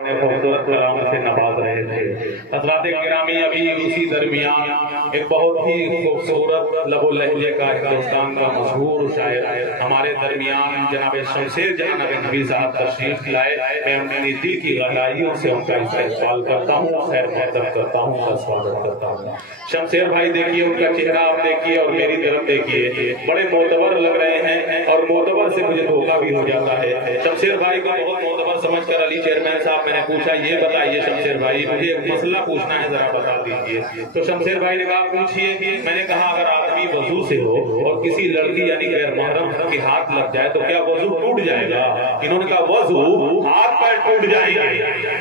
खूबसूरत कलाम से नवाज रहे थे। हज़रात गिरामी अभी उसी दरमियान एक बहुत ही खूबसूरत लबो लहजे का हिंदुस्तान का मशहूर शायर हमारे दरमियान जनाब शमशेर जहां नबी साहब तशरीफ लाए। मैं अपनी दिल की गहराइयों से उनका इस्तेमाल करता हूँ, खैर मकदम करता हूँ, उनका स्वागत करता हूँ। शमशेर भाई देखिए, उनका चेहरा आप देखिए और मेरी तरफ देखिए, बड़े मोतबर लग रहे हैं और मोतबर से मुझे धोखा भी हो जाता है। शमशेर भाई को बहुत मोतबर समझकर अली चेयरमैन साहब मैंने पूछा, ये बताइए शमशेर भाई, मुझे एक मसला पूछना है, जरा बता दीजिए। तो शमशेर भाई ने कहा पूछिए। मैंने कहा अगर आदमी वजू से हो और किसी लड़की यानी गैर महरम के हाथ लग जाए तो क्या वजू टूट जाएगा? इन्होंने कहा वजू हाथ पैर टूट जाएंगे।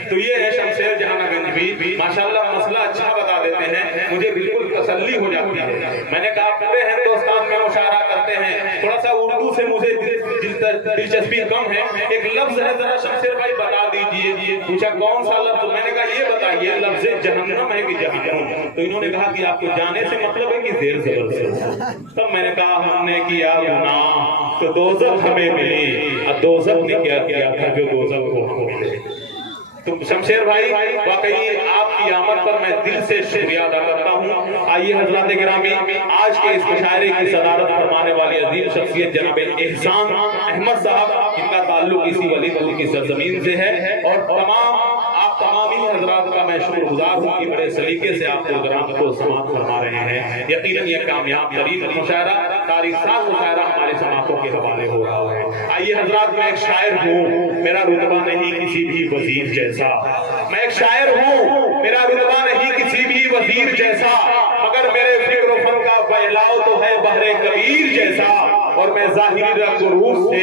तो ये है शमशेर जहां नबी, माशाल्लाह मसला अच्छा बता देते हैं, मुझे बिल्कुल तसल्ली हो जाती है। मैंने कहा पूरे हिंदुस्तान में मुशायरा करते हैं, थोड़ा सा उर्दू से मुझे दिलचस्पी कम है, एक लफ्ज है, जरा शमशेर भाई बता दीजिए। पूछा कौन सा लफ्ज? मैंने कहा ये बताइए लफ्ज जहन्नम है कि जहन्नम? तो इन्होंने कहा कि आपको जाने से मतलब है कि जेर ज़बर से। तब मैंने कहा हमने किया गुनाह तो दोज़ख हमें मिली, और दोज़ख ने क्या किया था जो दोज़ख को हमें मिले। तो शमशेर भाई वाकई आपकी आमद पर मैं दिल से शुक्रिया अदा करता हूँ। आइए हज़रात गिरामी, आज के इस मुशायरे की सदारत फरमाने वाली अजीम शख्सियत जनाब एहसान अहमद साहब, जिनका ताल्लुक इसी वलीदपुर की सरजमीन से है, और तमामी हजरात का मैं शुक्रगुजार हूँ कि बड़े सलीके से आप प्रोग्राम को समाप्त फरमा रहे हैं। यकीनन ये कामयाब तरीन मुशायरा, तारीख़ मुशायरा हमारे समातों के हवाले हो रहा है। आइए हजरात, मैं एक शायर हूँ, मेरा रुतबा नहीं किसी भी वजीर जैसा। मैं एक शायर हूँ, मेरा रुतबा नहीं किसी भी वजीर जैसा, मगर मेरे फिक्र फन का फैलाव तो है बहरे कबीर जैसा। और मैं ज़ाहिरी रंग रूप से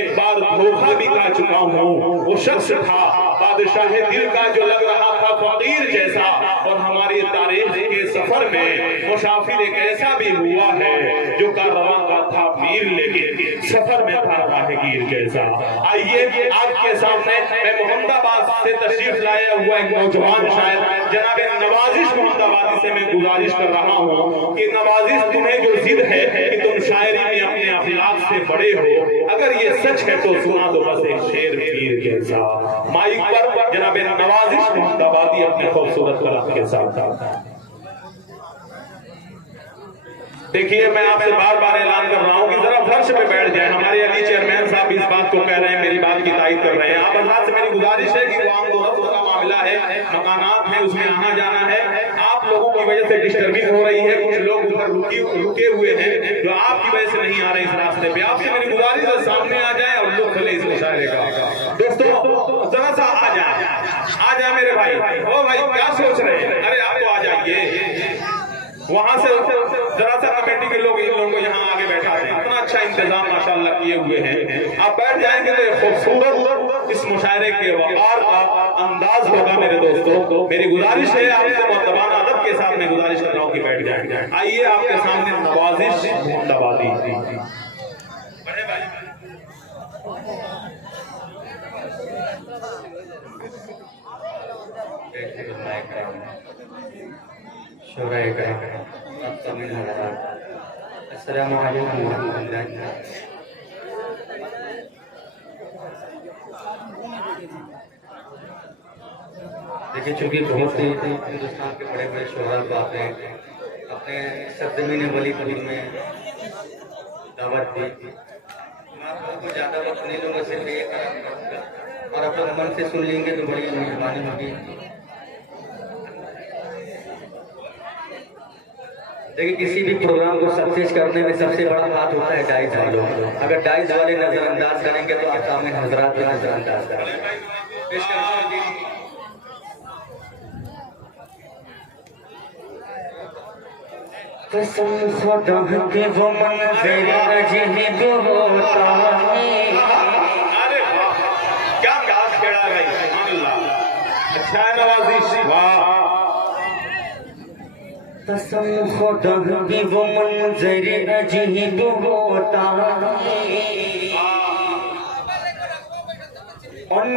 एक बार धोखा भी खा चुका हूँ। वो शख्स था बादशाह दिल का जो लग रहा था फकीर जैसा। और हमारी तारीख के सफर में मुसाफिर एक ऐसा भी हुआ है जो कारवां का था मीर लेकिन सफर में था राहगीर जैसा। आइए आपके सामने मैं मोहम्मदाबाद से तशरीफ लाया हुआ एक नौजवान शायर जनाब नवाजिश मोहम्मदाबादी से मैं गुजारिश कर रहा हूँ कि नवाजिश, तुम्हें जो जिद है कि तुम शायरी में अपने अखलाक से बड़े हो, अगर ये सच है तो सुना दो बस एक शेर पीर जैसा। माइक पर जनाब नवाजिश मोहम्मदाबादी अपने खूबसूरत कलाम के साथ। देखिए, मैं आपसे बार बार ऐलान कर रहा हूँ कि जरा फर्श पे बैठ जाए। हमारे अली चेयरमैन साहब इस बात को कह रहे हैं, मेरी बात की तारीफ कर रहे हैं। आप हजरात से मेरी गुजारिश है कि वो आम दोस्तों का मामला है, मकानात है, उसमें आना जाना है, आप लोगों की वजह से डिस्टर्बिंग हो रही है। कुछ लोग उधर रुके हुए हैं जो आपकी वजह से नहीं आ रहे इस रास्ते पे। आपसे मेरी गुजारिश है सामने आ जाए और लुत्फ ले इस मुशायरे का। दोस्तों जरा सा आ जाए मेरे भाई। ओ भाई क्या सोच रहे हैं? अरे आप तो आ जाइए, वहां से जरा सा कमेटी के लोग इन लोगों को यहाँ आगे बैठा दें। इतना अच्छा इंतजाम माशाल्लाह किए हुए हैं, आप बैठ जाएंगे तो खूबसूरत इस मुशायरे के वक़ार का अंदाज होगा। मेरे दोस्तों, मेरी गुजारिश है आपसे, मुअद्दबाना अदब के साथ मैं गुजारिश कर रहा हूँ कि बैठ जाए। आइए आपके सामने नवाजिश मोहम्मदाबादी। अस्सलामु अलैकुम वरहमतुल्लाहि। देखिए, चूंकि बहुत ही हिंदुस्तान के बड़े बड़े शोहरा बाप हैं, अपने सरजमीन वलीदपुर में दावत दी। मैं आप लोगों को ज़्यादा वक्त नहीं लूँगा, सिर्फ ये और आप लोग मन से सुन लेंगे तो बड़ी मेहरबानी होगी। देखिए, किसी भी प्रोग्राम को सक्सेस करने में सबसे बड़ा बात होता है डाइज वालों। अगर डाइज वाले नजरअंदाज करेंगे तो आप सामने हजरात भी नजरअंदाज करेंगे। कसम खुदा के वो मंज़र अजीब होता है। अरे क्या अंदाज खेला भाई, सुभान अल्लाह। अच्छा है नवाजिश, वाह। कसम खुदा की वो मंज़र अजीब होता है, उन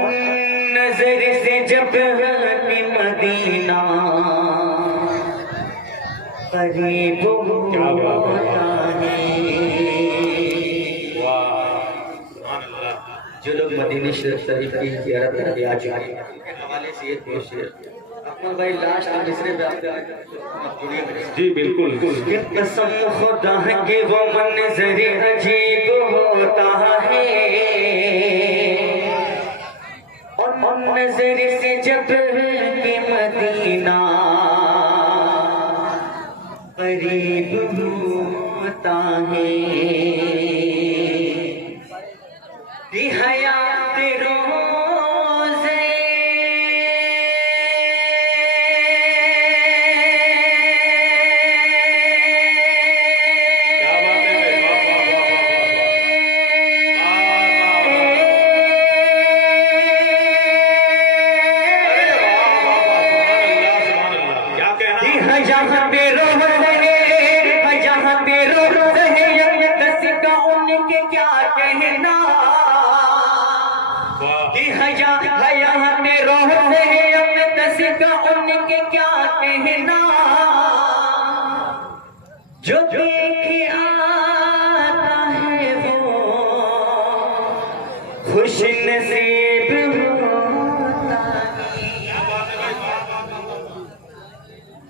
नजर से जब की मदीना करीब होता है। वाह, सुभान अल्लाह। जो लोग लोग मदीने शरीफ की ज़ियारत करके आ चुके हैं, के हवाले से ये पेश है। अकमल भाई लास्ट मिसरे पे आप जुड़िए मेरे साथ। जी बिल्कुल। कि कसम खुदा के वो मंज़र अजीब होता है, और नजर से जब के मदीना करीब होता है, कि हयात रोज़े क्या बात है भाई, वाह वाह वाह वाह वाह वाह वाह। अरे वाह वाह वाह, सुभान अल्लाह सुभान अल्लाह, क्या कहना। कि यहाँ पे रोज़े, यहाँ पे रोज़े दस का उनके क्या कहना, वाह कि यहाँ पे रोज़े दस का उनके क्या कहना, जो देखे आता है वो खुश नसीब होता है।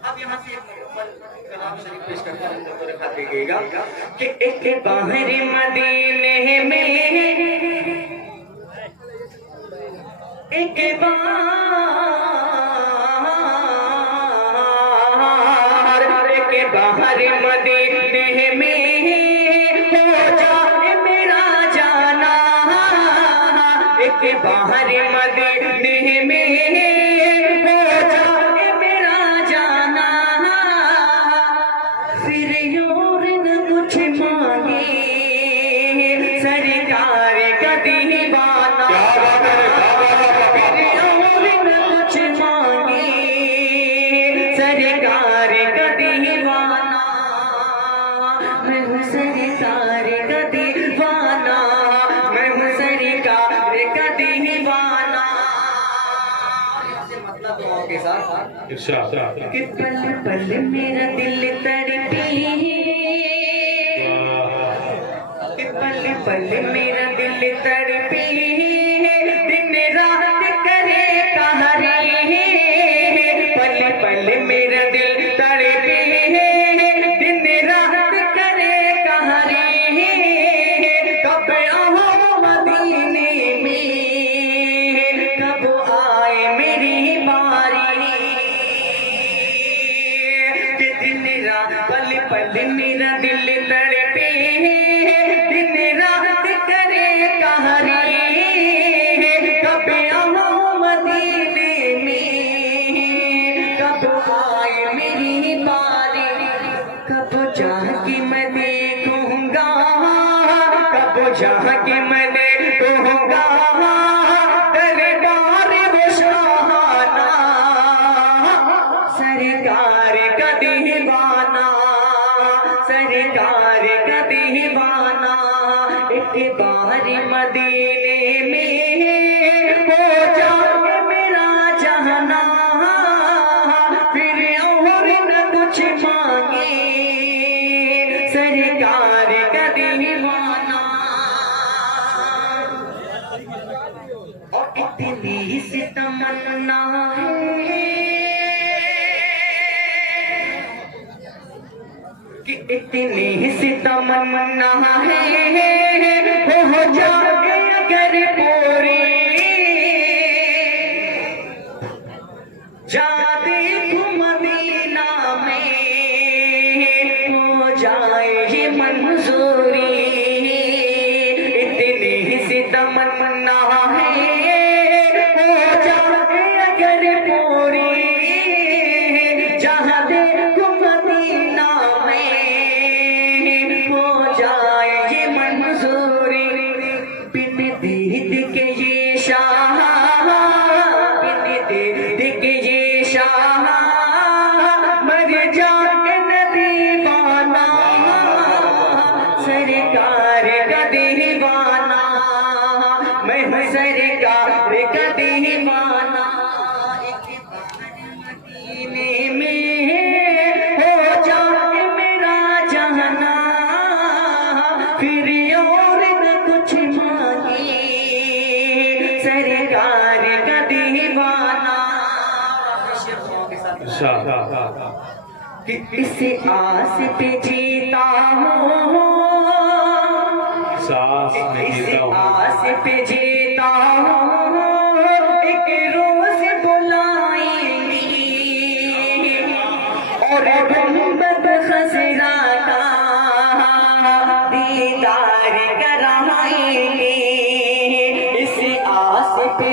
अब यहाँ से कलाम शरीफ पेश करता हूँ, तो रखा देगा कि एक बाहरी मदीने में एक बाहर मदीने में हो जाए मेरा जाना, एक बाहर मदीने में हो जाए मेरा जाना, फिर और न कुछ मांगे सरकार का दीवाना, क्या बात है, फिर और न कुछ मांगे सरकार का दीवाना, मैं हूँ सरकार का दीवाना, मैं हूँ सरकार का दीवाना। मतलब के साथ इरशाद। कि पल पल मेरा दिल तड़पी, कि पल पल मेरा दिल तड़पी, दिन रात करे कहरी, पल पल मेरा दिल तड़पी, दिन रात करे कहरी, कब आओ मदीने में, कब आए मेरी बारी, कि दिन रात पल पल मेरा दिल तड़पे, दिन रात करे कहरी, कब आओ मदीने में, कब आए मेरी बारी, कब जाके मैं देखूंगा, कब जाके मैं देखूंगा दरबार वो शाहाना, सरकार का दीवाना, सरकार का दीवाना, एक बार मदीने में हो जाए मेरा जाना, फिर और न कुछ मांगे सरकार का दीवाना। और इतनी सी तमन्ना है कि इतनी सी तमन्ना है, हो जाए अगर पूरी, जा देखूं मदीना में हो जाए ये मंजूरी, इतनी सी तमन्ना है, हो जाए अगर पूरी, जहाँ देखूं मदीना में हो जाए ये मंजूरी, बिन दीद के ये शाह, बिन दीद के ये शाह मर जाए न दीवाना, सरकार का दीवाना, मैं हूँ सरकार का दीवाना, एक बार मदीने में हो जाए मेरा जाना, फिर और न कुछ मांगे कि इस आस पे जीता हूँ, सांस में इस जीता हूँ, आस पे जीता हूँ, एक रोज बुलाएंगी और गुंबद खजरा का दीदार कराएंगे। इस आस पे